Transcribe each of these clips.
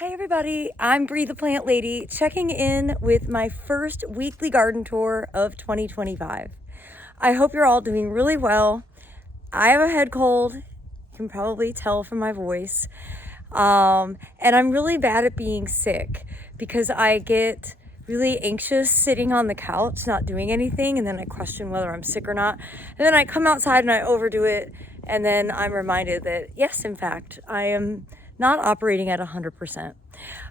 Hi everybody, I'm Bree the Plant Lady, checking in with my first weekly garden tour of 2025. I hope you're all doing really well. I have a head cold, you can probably tell from my voice, and I'm really bad at being sick because I get really anxious sitting on the couch not doing anything, and then I question whether I'm sick or not, and then I come outside and I overdo it, and then I'm reminded that yes, in fact, I am not operating at 100%.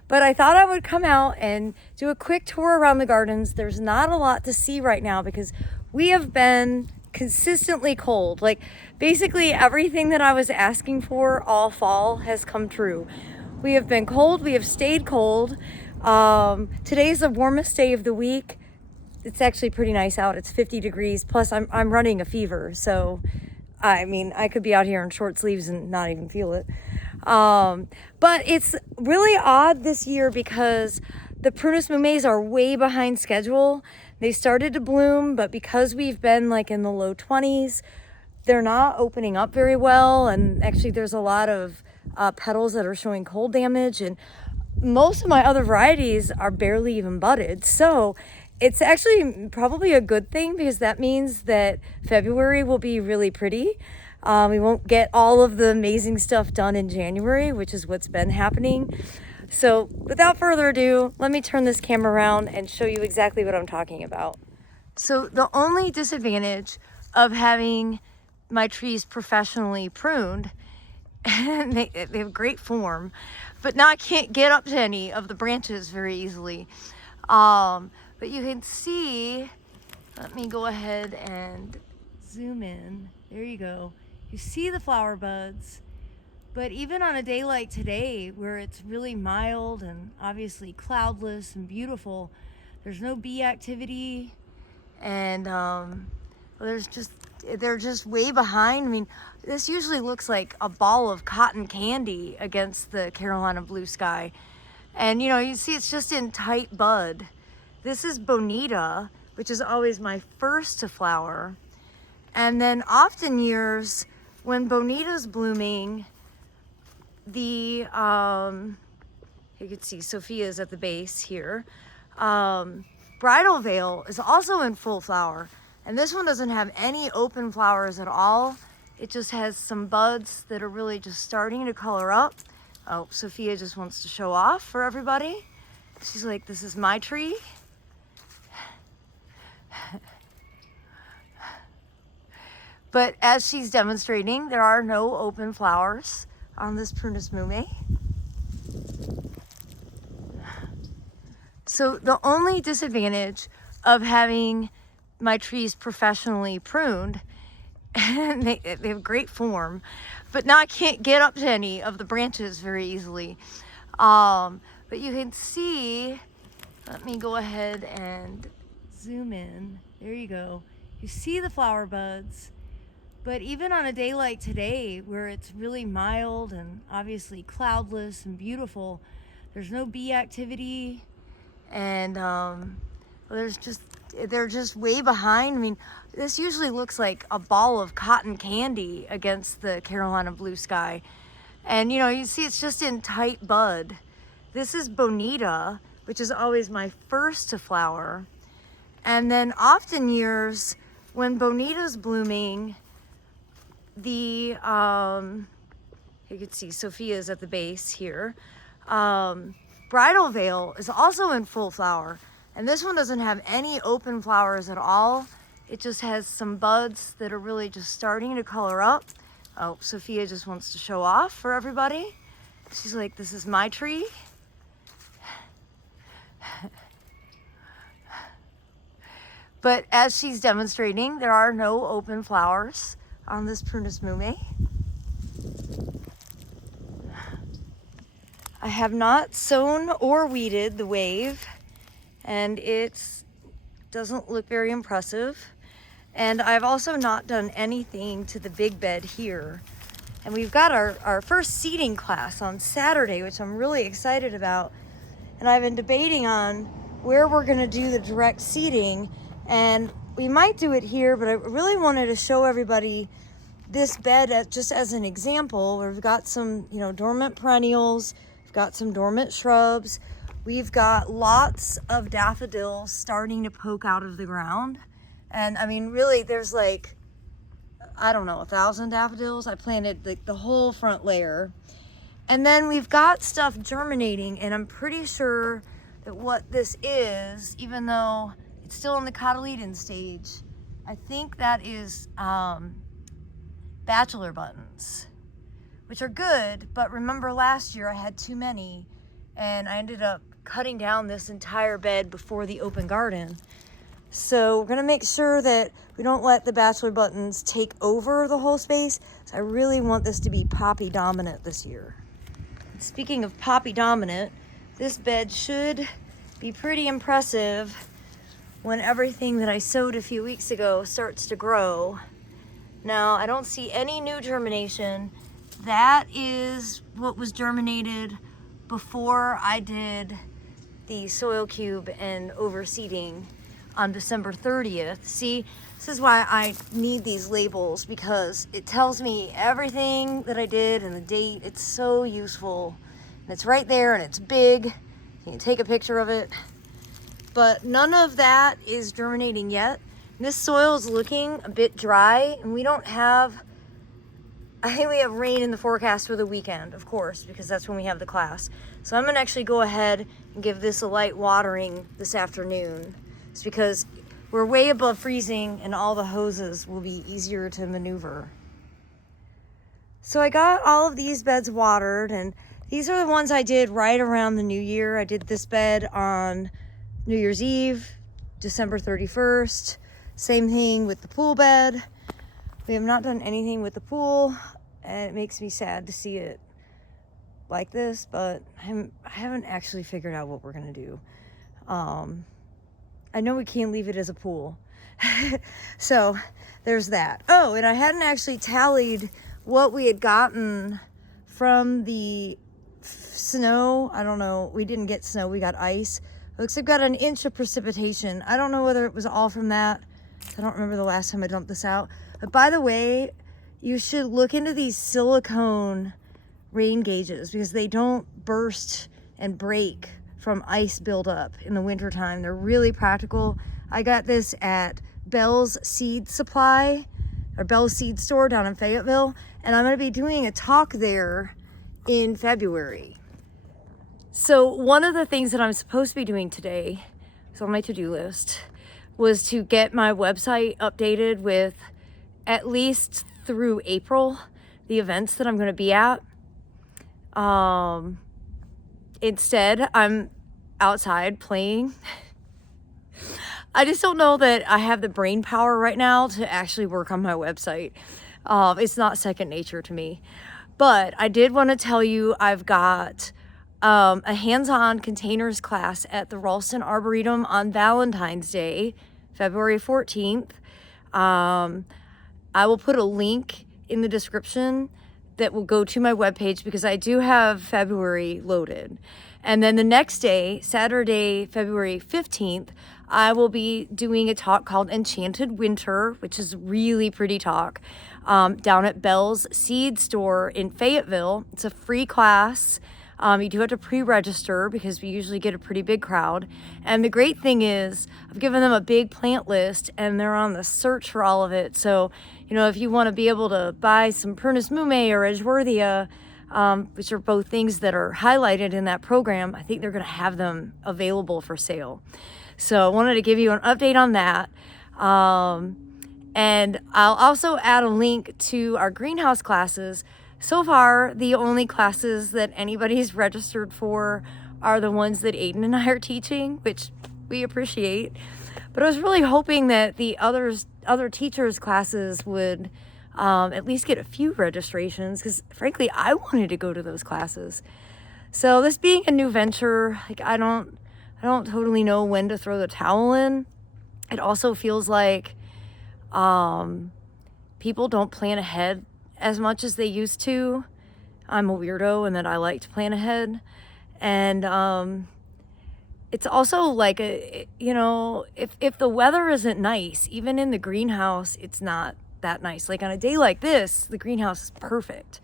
But I thought I would come out and do a quick tour around the gardens. There's not a lot to see right now because we have been consistently cold. Like basically everything that I was asking for all fall has come true. We have been cold, we have stayed cold. Today's the warmest day of the week. It's actually pretty nice out. It's 50 degrees, plus I'm running a fever. So, I mean, I could be out here in short sleeves and not even feel it. But it's really odd this year because the Prunus mumes are way behind schedule. They started to bloom, but because we've been like in the low 20s, they're not opening up very well. And actually there's a lot of petals that are showing cold damage, and most of my other varieties are barely even budded. So it's actually probably a good thing because that means that February will be really pretty. We won't get all of the amazing stuff done in January, which is what's been happening. So without further ado, let me turn this camera around and show you exactly what I'm talking about. So the only disadvantage of having my trees professionally pruned, and they have great form, but now I can't get up to any of the branches very easily. But you can see, let me go ahead and zoom in. There you go. You see the flower buds, but even on a day like today where it's really mild and obviously cloudless and beautiful, there's no bee activity, and they're just way behind. I mean, this usually looks like a ball of cotton candy against the Carolina blue sky. And you see it's just in tight bud. This is Bonita, which is always my first to flower. And then often years when Bonita's blooming, you can see Sophia's at the base here. Bridal Veil is also in full flower. And this one doesn't have any open flowers at all. It just has some buds that are really just starting to color up. Oh, Sophia just wants to show off for everybody. She's like, this is my tree. But as she's demonstrating, there are no open flowers on this Prunus mume. So the only disadvantage of having my trees professionally pruned, and they have great form, but now I can't get up to any of the branches very easily. But you can see, let me go ahead and zoom in. There you go. You see the flower buds. But even on a day like today where it's really mild and obviously cloudless and beautiful, there's no bee activity, and they're just way behind. I mean, this usually looks like a ball of cotton candy against the Carolina blue sky. And you see it's just in tight bud. This is Bonita, which is always my first to flower. And then often years when Bonita's blooming, you can see Sophia's at the base here. Bridal Veil is also in full flower, and this one doesn't have any open flowers at all. It just has some buds that are really just starting to color up. Oh, Sophia just wants to show off for everybody. She's like, this is my tree. But as she's demonstrating, there are no open flowers on this Prunus mume. I have not sown or weeded the wave, and it doesn't look very impressive. And I've also not done anything to the big bed here. And we've got our first seeding class on Saturday, which I'm really excited about. And I've been debating on where we're gonna do the direct seeding, and we might do it here, but I really wanted to show everybody this bed just as an example, where we've got some, dormant perennials, We've got some dormant shrubs. We've got lots of daffodils starting to poke out of the ground. And I mean, really, there's like, I don't know, 1,000 daffodils. I planted the whole front layer. And then we've got stuff germinating, and I'm pretty sure that what this is, even though it's still in the cotyledon stage, I think that is bachelor buttons, which are good, but remember last year I had too many, and I ended up cutting down this entire bed before the open garden. So we're gonna make sure that we don't let the bachelor buttons take over the whole space. So I really want this to be poppy dominant this year. Speaking of poppy dominant, this bed should be pretty impressive when everything that I sowed a few weeks ago starts to grow. Now, I don't see any new germination. That is what was germinated before I did the soil cube and overseeding on December 30th. See, this is why I need these labels, because it tells me everything that I did and the date. It's so useful. And it's right there and it's big. You can take a picture of it. But none of that is germinating yet. This soil is looking a bit dry, and we don't have, I think we have rain in the forecast for the weekend, of course, because that's when we have the class. So I'm gonna actually go ahead and give this a light watering this afternoon. It's because we're way above freezing and all the hoses will be easier to maneuver. So I got all of these beds watered, and these are the ones I did right around the new year. I did this bed on New Year's Eve, December 31st. Same thing with the pool bed. We have not done anything with the pool, and it makes me sad to see it like this, but I haven't actually figured out what we're gonna do. I know we can't leave it as a pool. So there's that. Oh, and I hadn't actually tallied what we had gotten from the snow. I don't know, we didn't get snow, we got ice. It looks like we got an inch of precipitation. I don't know whether it was all from that. I don't remember the last time I dumped this out. But by the way, you should look into these silicone rain gauges, because they don't burst and break from ice buildup in the wintertime. They're really practical. I got this at Bell's Seed Supply, or Bell's Seed Store down in Fayetteville, and I'm gonna be doing a talk there in February. So one of the things that I'm supposed to be doing today, is on my to-do list, was to get my website updated with, at least through April, the events that I'm gonna be at. Instead, I'm outside playing. I just don't know that I have the brain power right now to actually work on my website. It's not second nature to me. But I did want to tell you I've got a hands-on containers class at the Ralston Arboretum on Valentine's Day, February 14th. I will put a link in the description that will go to my webpage, because I do have February loaded. And then the next day, Saturday, February 15th, I will be doing a talk called Enchanted Winter, which is a really pretty talk, down at Bell's Seed Store in Fayetteville. It's a free class. You do have to pre-register, because we usually get a pretty big crowd. And the great thing is, I've given them a big plant list, and they're on the search for all of it. So, you know, if you want to be able to buy some Prunus mume or Edgeworthia, which are both things that are highlighted in that program, I think they're going to have them available for sale. So I wanted to give you an update on that. And I'll also add a link to our greenhouse classes. So far, the only classes that anybody's registered for are the ones that Aiden and I are teaching, which we appreciate. But I was really hoping that the other teachers' classes would at least get a few registrations, because frankly, I wanted to go to those classes. So this being a new venture, like I don't totally know when to throw the towel in. It also feels like people don't plan ahead as much as they used to. I'm a weirdo and that I like to plan ahead. And it's also like, if the weather isn't nice, even in the greenhouse, it's not that nice. Like on a day like this, the greenhouse is perfect.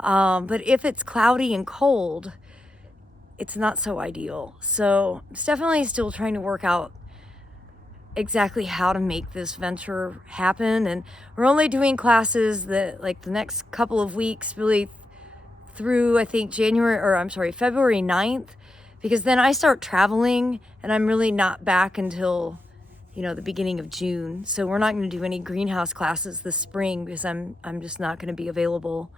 But if it's cloudy and cold, it's not so ideal. So it's definitely still trying to work out exactly how to make this venture happen. And we're only doing classes that like the next couple of weeks, really through I think February 9th, because then I start traveling and I'm really not back until, you know, the beginning of June. So we're not going to do any greenhouse classes this spring because I'm just not going to be available.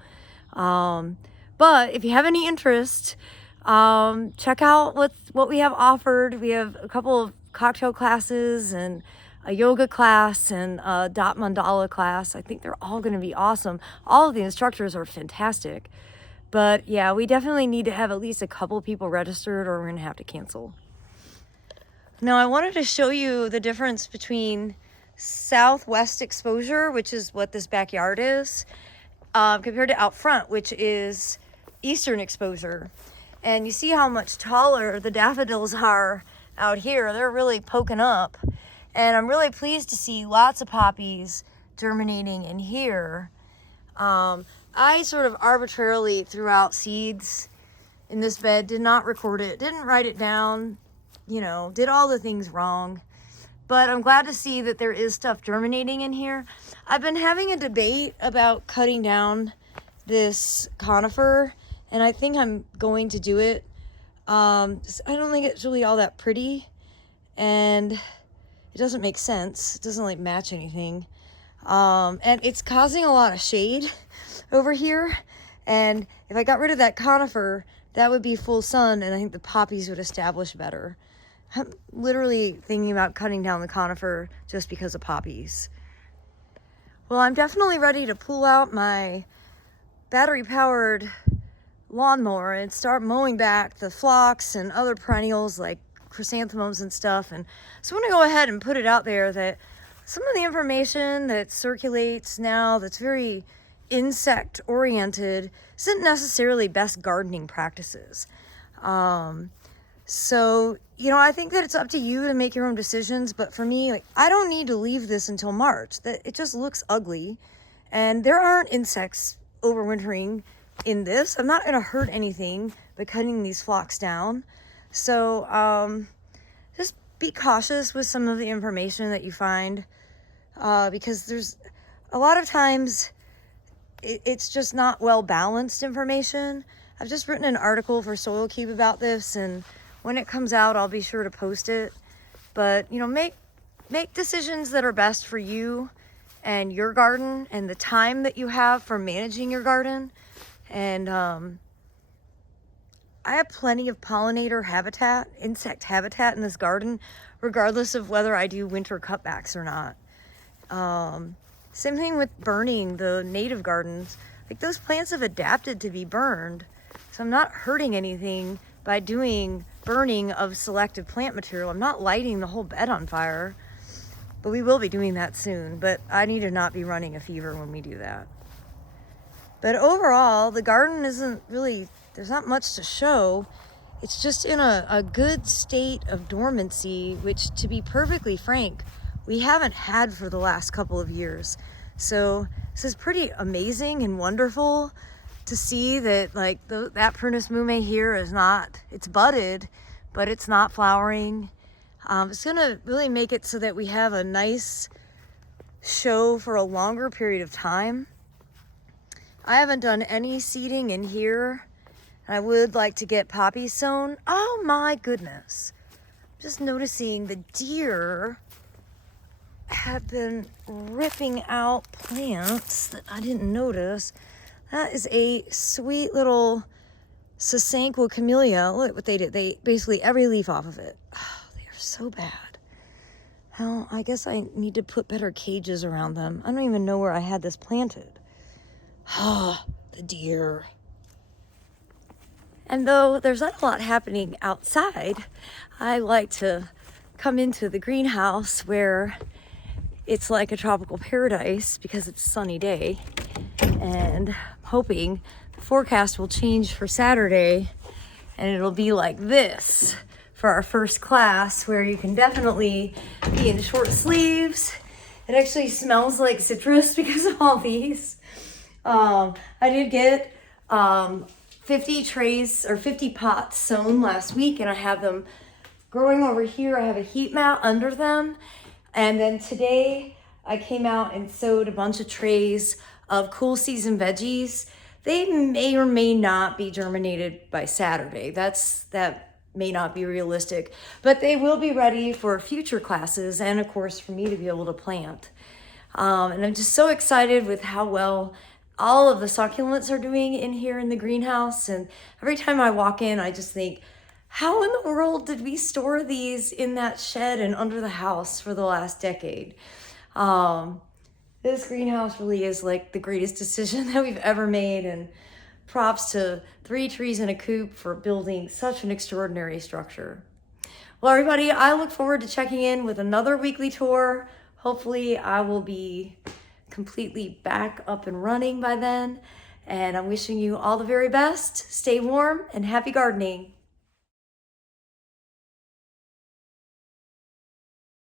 But if you have any interest, check out what we have offered. We have a couple of cocktail classes and a yoga class and a dot mandala class. I think they're all going to be awesome. All of the instructors are fantastic. But yeah, we definitely need to have at least a couple people registered or we're going to have to cancel. Now I wanted to show you the difference between southwest exposure, which is what this backyard is, compared to out front, which is eastern exposure. And you see how much taller the daffodils are out here. They're really poking up. And I'm really pleased to see lots of poppies germinating in here. I sort of arbitrarily threw out seeds in this bed, did not record it, didn't write it down, you know, did all the things wrong. But I'm glad to see that there is stuff germinating in here. I've been having a debate about cutting down this conifer, and I think I'm going to do it. I don't think it's really all that pretty, and it doesn't make sense. It doesn't like match anything. And it's causing a lot of shade over here. And if I got rid of that conifer, that would be full sun, and I think the poppies would establish better. I'm literally thinking about cutting down the conifer just because of poppies. Well, I'm definitely ready to pull out my battery-powered lawnmower and start mowing back the phlox and other perennials like chrysanthemums and stuff. And so I'm going to go ahead and put it out there that some of the information that circulates now that's very insect oriented isn't necessarily best gardening practices. So, you know, I think that it's up to you to make your own decisions. But for me, like, I don't need to leave this until March. That it just looks ugly. And there aren't insects overwintering in this. I'm not going to hurt anything by cutting these phlox down. So just be cautious with some of the information that you find, because there's a lot of times it's just not well balanced information. I've just written an article for Soil Cube about this, and when it comes out, I'll be sure to post it. But, you know, make decisions that are best for you and your garden and the time that you have for managing your garden. And I have plenty of pollinator habitat, insect habitat in this garden, regardless of whether I do winter cutbacks or not. Same thing with burning the native gardens. Like, those plants have adapted to be burned, so I'm not hurting anything by doing burning of selective plant material. I'm not lighting the whole bed on fire, but we will be doing that soon. But I need to not be running a fever when we do that. But overall, the garden isn't really, there's not much to show. It's just in a good state of dormancy, which, to be perfectly frank, we haven't had for the last couple of years. So this is pretty amazing and wonderful to see that, like, that Prunus mume here is not, it's budded, but it's not flowering. It's gonna really make it so that we have a nice show for a longer period of time. I haven't done any seeding in here. I would like to get poppies sown. Oh my goodness. Just noticing the deer have been ripping out plants that I didn't notice. That is a sweet little Sasanqua camellia. Look what they did. They basically every leaf off of it. Oh, they are so bad. Well, I guess I need to put better cages around them. I don't even know where I had this planted. Ah, the deer. And though there's not a lot happening outside, I like to come into the greenhouse where it's like a tropical paradise because it's a sunny day. And I'm hoping the forecast will change for Saturday and it'll be like this for our first class, where you can definitely be in short sleeves. It actually smells like citrus because of all these. I did get 50 trays or 50 pots sown last week, and I have them growing over here. I have a heat mat under them. And then today I came out and sowed a bunch of trays of cool season veggies. They may or may not be germinated by Saturday. That may not be realistic, but they will be ready for future classes and of course for me to be able to plant. And I'm just so excited with how well all of the succulents are doing in here in the greenhouse. And every time I walk in, I just think, how in the world did we store these in that shed and under the house for the last decade? This greenhouse really is like the greatest decision that we've ever made, and props to 3 trees in a coop for building such an extraordinary structure. Well, everybody, I look forward to checking in with another weekly tour. Hopefully I will be completely back up and running by then, and I'm wishing you all the very best. Stay warm and happy gardening.